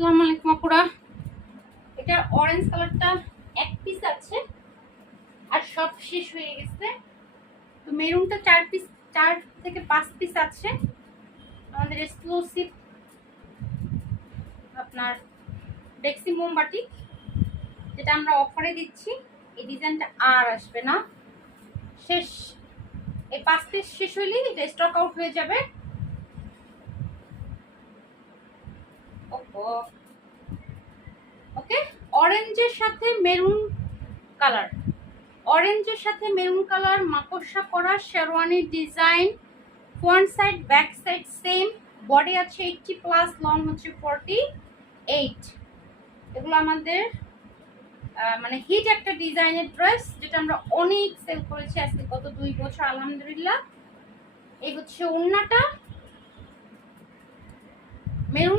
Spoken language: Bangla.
আসসালামু আলাইকুম আপুরা। এটা অরেঞ্জ কালারটা এক পিস আছে আর সব শেষ হয়ে গেছে। তো মেরুনটা 4 থেকে 5 পিস আছে। আমাদের এক্সক্লুসিভ আপনার ডেক্সি মোমবাতি, যেটা আমরা অফারে দিচ্ছি। এই ডিজাইনটা আর আসবে না, শেষ। এই 5 পিস শেষ হইলেই এটা স্টক আউট হয়ে যাবে। ওকে, অরেঞ্জের সাথে মেরুন কালার, অরেঞ্জের সাথে মেরুন কালার মাকড়সা করা sherwani design. Front side back side same, body আছে 80 প্লাস, লং হচ্ছে 48। এগুলো আমাদের মানে হিট একটা ডিজাইনের ড্রেস, যেটা আমরা অনেক সেল করেছি আজকে গত 2 বছর আলহামদুলিল্লাহ। এই হচ্ছে ওড়নাটা, মেরুন